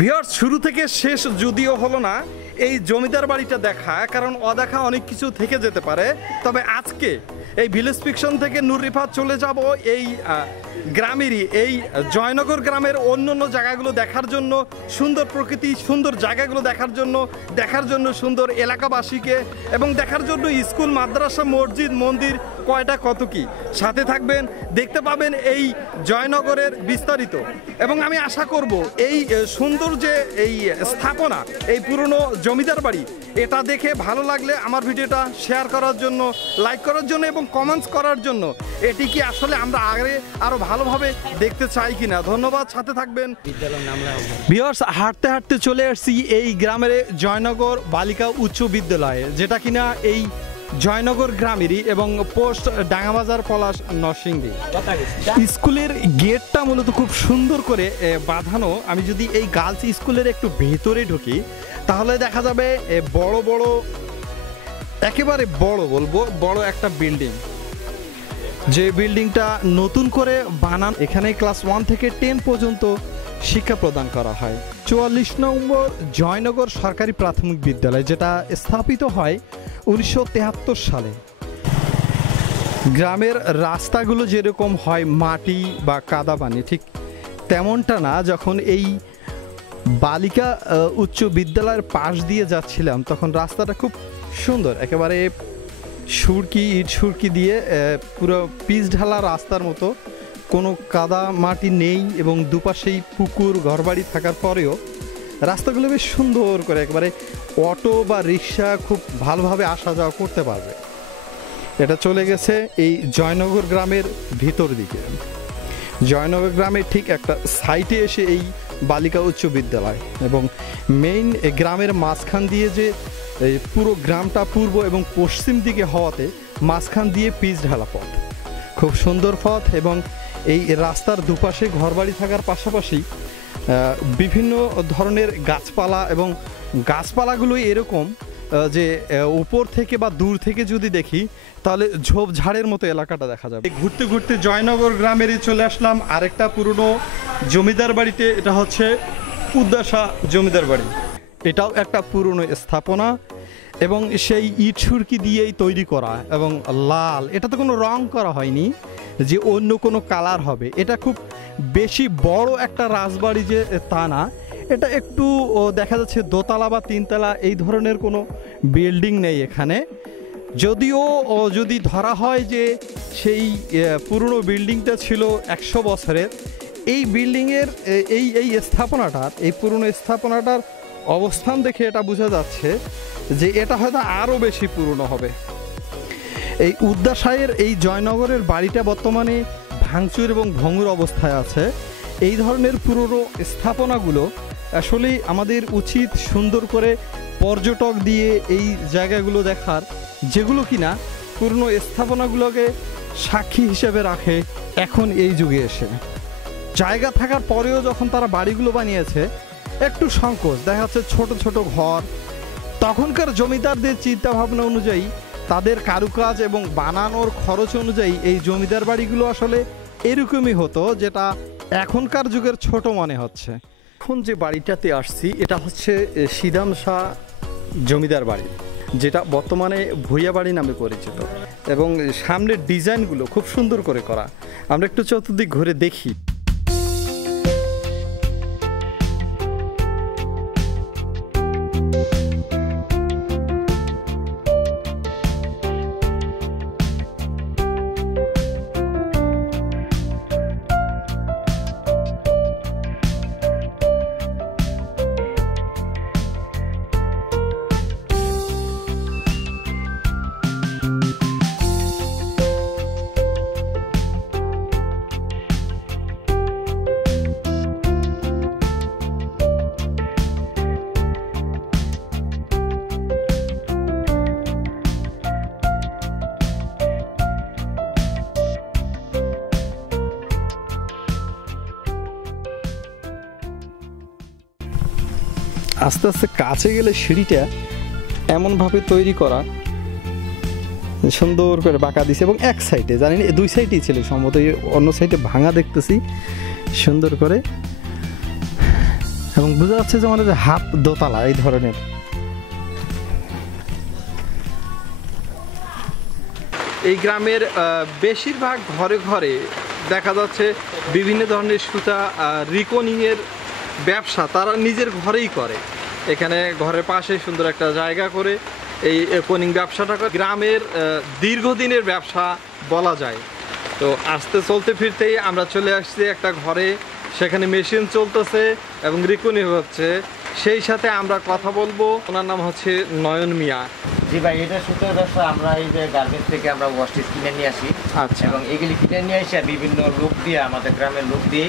Viewers শুরু থেকে শেষ যদিও হলো না এই জমিদার বাড়িটা দেখা, কারণ অদেখা অনেক কিছু থেকে যেতে পারে। তবে আজকে এই ভিলেজ ফিকশন থেকে নূর রিফাত চলে যাব এই গ্রামেরই এই জয়নগর গ্রামের অন্য জায়গাগুলো দেখার জন্য, সুন্দর প্রকৃতি, সুন্দর জায়গাগুলো দেখার জন্য সুন্দর এলাকাবাসীকে, এবং দেখার জন্য স্কুল, মাদ্রাসা, মসজিদ, মন্দির কয়টা কত কি। সাথে থাকবেন, দেখতে পাবেন এই জয়নগরের বিস্তারিত। এবং আমি আশা করব এই সুন্দর যে এই স্থাপনা, এই পুরনো জমিদার বাড়ি, এটা দেখে ভালো লাগলে আমার ভিডিওটা শেয়ার করার জন্য, লাইক করার জন্য এবং কমেন্টস করার জন্য। এটি কি আসলে আমরা আরো ভালোভাবে দেখতে চাই কিনা। ধন্যবাদ, সাথে থাকবেন। ভিউয়ার্স হাঁটতে হাঁটতে চলে আসছি এই গ্রামের জয়নগর বালিকা উচ্চ বিদ্যালয়ে, যেটা কিনা এই জয়নগর গ্রামেরই এবং পোস্ট ডাঙ্গাবাজার পলাশ নরসিংদী। স্কুলের গেটটা মূলত খুব সুন্দর করে বাঁধানো। আমি যদি এই গার্লস স্কুলের একটু ভেতরে ঢুকি তাহলে দেখা যাবে একেবারে বড় একটা বিল্ডিং, যে বিল্ডিংটা নতুন করে বানান। এখানে ক্লাস 1 থেকে 10 পর্যন্ত শিক্ষা প্রদান করা হয়। 44 নম্বর জয়নগর সরকারি প্রাথমিক বিদ্যালয়, যেটা স্থাপিত হয় 1973 সালে। গ্রামের রাস্তাগুলো যেরকম হয় মাটি বা কাদা পানি, ঠিক তেমনটা না। যখন এই বালিকা উচ্চ বিদ্যালয়ের পাশ দিয়ে যাচ্ছিলাম তখন রাস্তাটা খুব সুন্দর, একেবারে ইট সুরকি দিয়ে পুরো পিচ ঢালা রাস্তার মতো, কোনো কাদা মাটি নেই এবং দুপাশেই পুকুর, ঘরবাড়ি থাকার পরেও রাস্তাগুলো বেশ সুন্দর করে, একেবারে অটো বা রিক্সা খুব ভালোভাবে আসা যাওয়া করতে পারবে। এটা চলে গেছে এই জয়নগর গ্রামের ভিতর দিকে। জয়নগর গ্রামের ঠিক একটা সাইটে এসে এই বালিকা উচ্চ বিদ্যালয়, এবং মেইন গ্রামের মাঝখান দিয়ে যে পুরো গ্রামটা পূর্ব এবং পশ্চিম দিকে হওয়াতে মাঝখান দিয়ে পিচ ঢালা পথ, খুব সুন্দর পথ। এবং এই রাস্তার দুপাশে ঘরবাড়ি থাকার পাশাপাশি বিভিন্ন ধরনের গাছপালা, এবং গাছপালাগুলোই এরকম যে উপর থেকে বা দূর থেকে যদি দেখি তাহলে ঝোপঝাড়ের মতো এলাকাটা দেখা যাবে। ঘুরতে ঘুরতে জয়নগর গ্রামেরই চলে আসলাম আরেকটা পুরনো জমিদার বাড়িতে। এটা হচ্ছে উদ্দাসা জমিদার বাড়ি। এটাও একটা পুরনো স্থাপনা এবং সেই ইট সুরকি দিয়েই তৈরি করা, এবং লাল, এটাতে কোনো রং করা হয়নি যে অন্য কোনো কালার হবে। এটা খুব বেশি বড় একটা রাজবাড়ি যে তা না, এটা একটু দেখা যাচ্ছে দোতলা বা তিনতলা এই ধরনের কোনো বিল্ডিং নেই এখানে। যদিও যদি ধরা হয় যে সেই পুরনো বিল্ডিংটা ছিল 100 বছরের, এই বিল্ডিংয়ের এই স্থাপনাটার, এই পুরনো স্থাপনাটার অবস্থান দেখে এটা বোঝা যাচ্ছে যে এটা হয়তো আরও বেশি পুরনো হবে। এই উদ্দাসায়ের এই জয়নগরের বাড়িটা বর্তমানে ভাঙচুর এবং ভঙ্গুর অবস্থায় আছে। এই ধরনের পুরনো স্থাপনাগুলো আসলেই আমাদের উচিত সুন্দর করে পর্যটক দিয়ে এই জায়গাগুলো দেখার, যেগুলো কিনা পুরনো স্থাপনাগুলোকে সাক্ষী হিসেবে রাখে এখন এই যুগে এসে। জায়গা থাকার পরেও যখন তারা বাড়িগুলো বানিয়েছে একটু সংকোচ দেখা যাচ্ছে, ছোট ছোট ঘর। তখনকার জমিদারদের চিন্তাভাবনা অনুযায়ী, তাদের কারুকাজ এবং বানানোর খরচ অনুযায়ী এই জমিদার বাড়িগুলো আসলে এরকমই হতো, যেটা এখনকার যুগের ছোট মনে হচ্ছে। এখন যে বাড়িটাতে আসছি এটা হচ্ছে সিদাম শাহ জমিদার বাড়ি, যেটা বর্তমানে ভূঁইয়া বাড়ি নামে পরিচিত, এবং সামনের ডিজাইনগুলো খুব সুন্দর করে করা। আমরা একটু চতুর্দিক ঘুরে দেখি। আস্তে আস্তে কাছে গেলে সিঁড়িটা এমনভাবে তৈরি করা, সুন্দর করে বাঁকা দিছে, এবং এক সাইডে জানি না, দুই সাইডেই ছিল সম্ভবত, অন্য সাইডে ভাঙা দেখতেছি সুন্দর করে। এবং এবং বোঝা যাচ্ছে যে আমাদের হাত দোতলা এই ধরনের। এই গ্রামের বেশিরভাগ ঘরে ঘরে দেখা যাচ্ছে বিভিন্ন ধরনের সুতা রিকনিংয়ের ব্যবসা তারা নিজের ঘরেই করে। এখানে ঘরের পাশে সুন্দর একটা জায়গা করে এই কোনিং ব্যবসাটা গ্রামের দীর্ঘদিনের ব্যবসা বলা যায়। তো আস্তে চলতে ফিরতেই আমরা চলে আসছি একটা ঘরে, সেখানে মেশিন চলতেছে এবং রিকনিং হচ্ছে। সেই সাথে আমরা কথা বলবো, ওনার নাম হচ্ছে নয়ন মিয়া। জি ভাই, এটা সুতোর ব্যবসা। আমরা এই যে গার্মেন্টস থেকে আমরা ওয়াশটিস কিনে নিয়ে আসি। আচ্ছা। এবং এগুলি কিনে নিয়ে এসে বিভিন্ন লোক দিয়ে, আমাদের গ্রামের লোক দিয়ে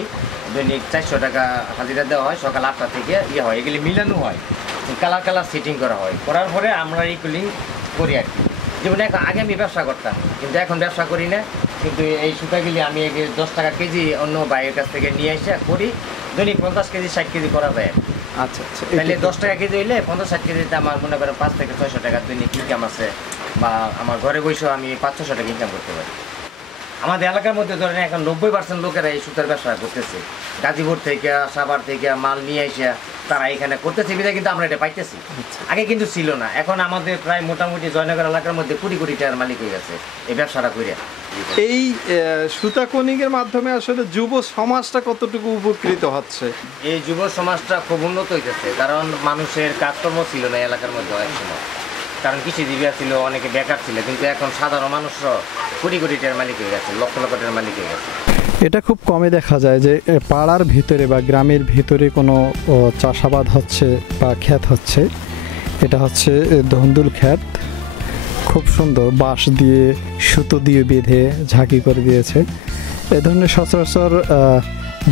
দৈনিক 400 টাকা হাজিরা দেওয়া হয়। সকাল 8টা থেকে হয়, এগুলি মিলানো হয়, কালার সেটিং করা হয়। করার পরে আমরা এইগুলি করি আর কি। যেমন এখন আগে আমি ব্যবসা করতাম, কিন্তু এখন ব্যবসা করি না। কিন্তু এই সুতাগুলি আমি 10 টাকা কেজি অন্য বাইরের কাছ থেকে নিয়ে এসে করি। দৈনিক 50 কেজি 60 কেজি করা যায়। আচ্ছা আচ্ছা। তাহলে 10 টাকা কেজি হইলে 50-60 কেজিতে আমার মনে করেন 5 থেকে 600 টাকা দৈনিক ইনকাম আছে, বা আমার ঘরে বসেও আমি 500-600 টাকা ইনকাম করতে পারি। আমাদের এলাকার মধ্যে ধরেন এখন 90% লোকেরা এই সুতার ব্যবসা করতেছে। গাজীপুর থেকে, সাভার থেকে মাল নিয়ে এসে তারা এখানে করতেছে, বিধায় কিন্তু আমরা এটা পাইতেছি। আগে কিন্তু ছিল না। এখন আমাদের প্রায় মোটামুটি জয়নগর এলাকার মধ্যে কোটি কোটি টাকার মালিক হয়ে গেছে এই ব্যবসাটা করে। এই সুতা কোনিংয়ের মাধ্যমে আসলে যুব সমাজটা কতটুকু উপকৃত হচ্ছে? এই যুব সমাজটা খুব উন্নত হইতেছে, কারণ মানুষের কাজকর্ম ছিল না এলাকার মধ্যে এক সময়। কারণ কৃষিজীবী ছিল, অনেকে বেকার ছিল, কিন্তু এখন সাধারণ মানুষরা কোটি কোটি টাকার মালিক হয়ে গেছে, লক্ষ লক্ষ টাকার মালিক হয়ে গেছে। এটা খুব কমে দেখা যায় যে পাড়ার ভিতরে বা গ্রামের ভিতরে কোনো চাষাবাদ হচ্ছে বা ক্ষেত হচ্ছে। এটা হচ্ছে ধন্দুল ক্ষেত, খুব সুন্দর বাঁশ দিয়ে সুতো দিয়ে বেঁধে ঝাঁকি করে দিয়েছে। এ ধরনের সচরাচর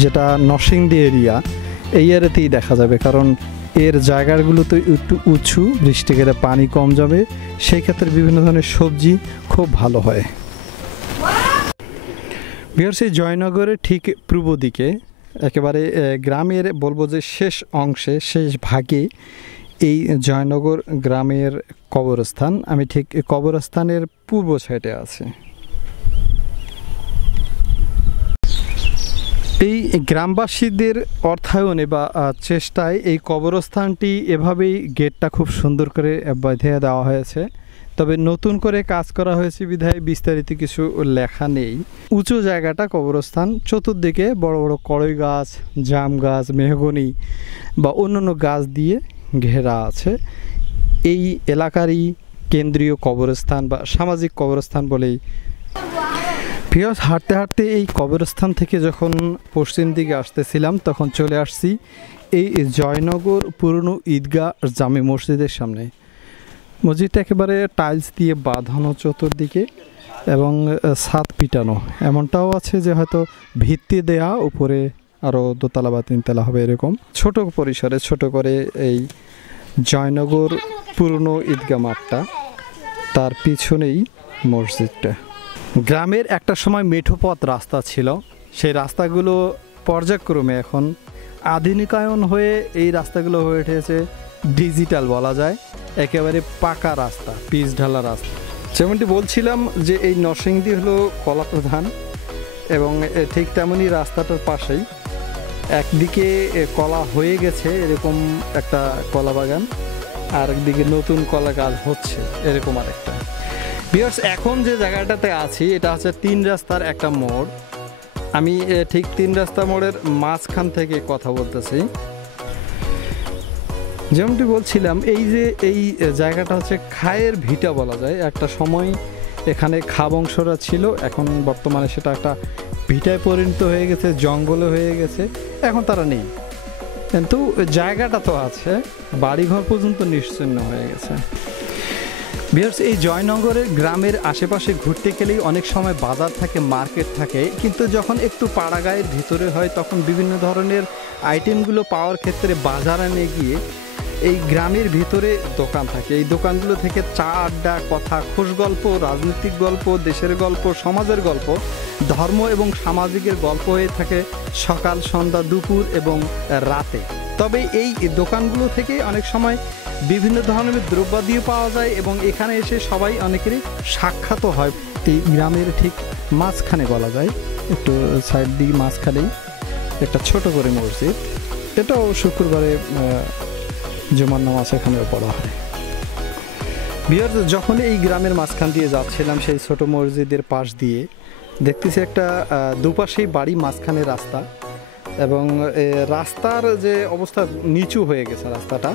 যেটা নরসিংদী এরিয়া, এই এরিয়াতেই দেখা যাবে, কারণ এর জায়গাগুলো তো একটু উঁচু, বৃষ্টি গেলে পানি কম যাবে, সেই ক্ষেত্রে বিভিন্ন ধরনের সবজি খুব ভালো হয়। বিহার সেই জয়নগরের ঠিক পূর্ব দিকে একেবারে গ্রামের বলবো যে শেষ অংশে, শেষ ভাগে এই জয়নগর গ্রামের কবরস্থান। আমি ঠিক কবরস্থানের পূর্ব সাইডে আছি। এই গ্রামবাসীদের অর্থায়নে বা চেষ্টায় এই কবরস্থানটি এভাবেই গেটটা খুব সুন্দর করে বেঁধে দেওয়া হয়েছে। তবে নতুন করে কাজ করা হয়েছে বিধায় বিস্তারিত কিছু লেখা নেই। উঁচু জায়গাটা কবরস্থান, চতুর্দিকে বড় বড় কড়ই গাছ, জাম গাছ, মেহগনি বা অন্যান্য গাছ দিয়ে ঘেরা আছে। এই এলাকারই কেন্দ্রীয় কবরস্থান বা সামাজিক কবরস্থান বলেই। প্রিয়স, হাঁটতে হাঁটতে এই কবরস্থান থেকে যখন পশ্চিম দিকে আসতেছিলাম, তখন চলে আসছি এই জয়নগর পুরনো ঈদগাহ জামে মসজিদের সামনে। মসজিদটা একেবারে টাইলস দিয়ে বাঁধানো চতুর্দিকে এবং ছাদ পিটানো, এমনটাও আছে যে হয়তো ভিত্তি দেয়া, উপরে আরও দোতলা বা তিনতলা হবে এরকম। ছোট পরিসরে ছোট করে এই জয়নগর পুরনো ঈদগাহ মাঠটা, তার পিছনেই মসজিদটা। গ্রামের একটা সময় মেঠোপথ রাস্তা ছিল, সেই রাস্তাগুলো পর্যায়ক্রমে এখন আধুনিকায়ন হয়ে এই রাস্তাগুলো হয়ে উঠেছে ডিজিটাল বলা যায়, একেবারে পাকা রাস্তা, পিচ ঢালা রাস্তা। যেমনটি বলছিলাম যে এই নরসিংদী হলো কলা প্রধান, এবং ঠিক তেমনই রাস্তাটার পাশেই একদিকে কলা হয়ে গেছে এরকম একটা কলা বাগান, আর একদিকে নতুন কলা গাছ হচ্ছে এরকম আরেকটা। ভিউয়ার্স, এখন যে জায়গাটাতে আছি এটা হচ্ছে 3 রাস্তার একটা মোড়। আমি ঠিক 3 রাস্তা মোড়ের মাঝখান থেকে কথা বলতেছি। যেমনটি বলছিলাম, এই জায়গাটা হচ্ছে খায়ের ভিটা বলা যায়। একটা সময় এখানে খা বংশরা ছিল, এখন বর্তমানে সেটা একটা ভিটায় পরিণত হয়ে গেছে, জঙ্গলে হয়ে গেছে, এখন তারা নেই। কিন্তু জায়গাটা তো আছে, বাড়িঘর পর্যন্ত নিশ্চিহ্ন হয়ে গেছে। ভিউয়ার্স, এই জয়নগরের গ্রামের আশেপাশে ঘুরতে গেলেই অনেক সময় বাজার থাকে, মার্কেট থাকে, কিন্তু যখন একটু পাড়াগাঁয়ের ভিতরে হয় তখন বিভিন্ন ধরনের আইটেমগুলো পাওয়ার ক্ষেত্রে বাজারে নিয়ে গিয়ে এই গ্রামের ভিতরে দোকান থাকে। এই দোকানগুলো থেকে চা আড্ডা, কথা, খোশ গল্প, রাজনৈতিক গল্প, দেশের গল্প, সমাজের গল্প, ধর্ম এবং সামাজিকের গল্প হয়ে থাকে সকাল, সন্ধ্যা, দুপুর এবং রাতে। তবে এই দোকানগুলো থেকে অনেক সময় বিভিন্ন ধরনের দ্রব্যাদিও পাওয়া যায় এবং এখানে এসে সবাই অনেকেরই সাক্ষাৎও হয়। এই গ্রামের ঠিক মাঝখানে বলা যায়, একটু সাইড দিকে মাঝখানেই একটা ছোট করে মসজিদ। এটাও শুক্রবারে জুমার নামাজ এখানেও পড়া হয়। ভিউয়ার্স, যখন এই গ্রামের মাঝখান দিয়ে যাচ্ছিলাম সেই ছোট মসজিদের পাশ দিয়ে দেখতেছি একটা দুপাশেই বাড়ি, মাঝখানে রাস্তা, এবং রাস্তার যে অবস্থা নিচু হয়ে গেছে রাস্তাটা,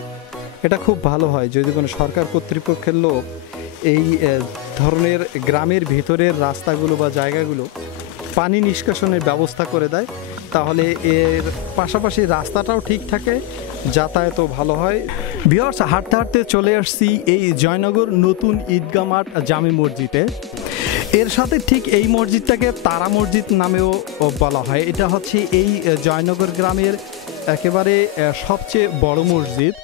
এটা খুব ভালো হয় যদি কোনো সরকার কর্তৃপক্ষের লোক এই ধরনের গ্রামের ভিতরের রাস্তাগুলো বা জায়গাগুলো পানি নিষ্কাশনের ব্যবস্থা করে দেয়, তাহলে এর পাশাপাশি রাস্তাটাও ঠিক থাকে, যাতায়াতও ভালো হয়। ভিউয়ার্স, হাঁটতে হাঁটতে চলে আসছি এই জয়নগর নতুন ঈদগাহ মাঠ জামে মসজিদে। এর সাথে ঠিক এই মসজিদটাকে তারা মসজিদ নামেও বলা হয়। এটা হচ্ছে এই জয়নগর গ্রামের একেবারে সবচেয়ে বড় মসজিদ।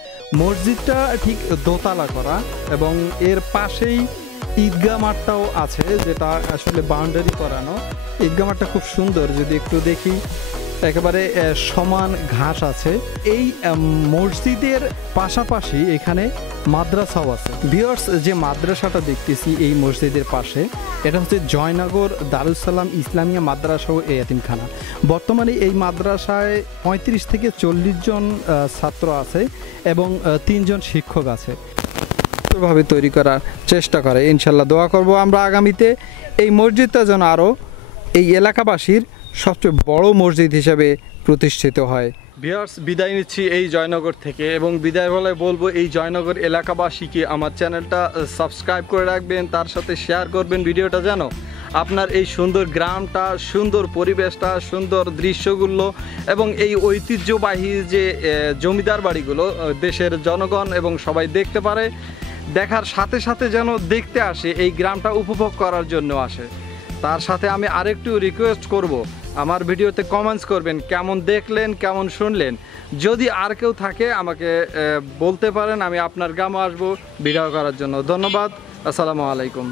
মসজিদটা ঠিক দোতলা করা, এবং এর পাশেই ঈদগাহ মাঠটাও আছে, যেটা আসলে বাউন্ডারি করানো। ঈদগাহ মাঠটা খুব সুন্দর, যদি একটু দেখি একেবারে সমান ঘাস আছে। এই মসজিদের পাশাপাশি এখানে মাদ্রাসাও আছে। ভিউয়ার্স, যে মাদ্রাসাটা দেখতেছি এই মসজিদের পাশে, এটা হচ্ছে জয়নগর দারুস সালাম ইসলামিয়া মাদ্রাসা ও এতিমখানা। বর্তমানে এই মাদ্রাসায় 35 থেকে 40 জন ছাত্র আছে এবং 3 জন শিক্ষক আছে। ভাবে তৈরি করার চেষ্টা করে, ইনশাল্লাহ দোয়া করব আমরা আগামীতে এই মসজিদটা যেন আরও এই এলাকাবাসীর সবচেয়ে বড় মসজিদ হিসেবে প্রতিষ্ঠিত হয়। ভিউয়ার্স, বিদায় নিচ্ছি এই জয়নগর থেকে, এবং বিদায় বলে বলবো এই জয়নগর এলাকাবাসীকে আমার চ্যানেলটা সাবস্ক্রাইব করে রাখবেন, তার সাথে শেয়ার করবেন ভিডিওটা, যেন আপনার এই সুন্দর গ্রামটা, সুন্দর পরিবেশটা, সুন্দর দৃশ্যগুলো এবং এই ঐতিহ্যবাহী যে জমিদার বাড়িগুলো দেশের জনগণ এবং সবাই দেখতে পারে। দেখার সাথে সাথে যেন দেখতে আসে, এই গ্রামটা উপভোগ করার জন্য আসে। তার সাথে আমি আরেকটু রিকোয়েস্ট করব, আমার ভিডিওতে কমেন্টস করবেন কেমন দেখলেন, কেমন শুনলেন। যদি আর কেউ থাকে আমাকে বলতে পারেন, আমি আপনার গ্রামে আসবো ভিডিও করার জন্য। ধন্যবাদ, আসসালামু আলাইকুম।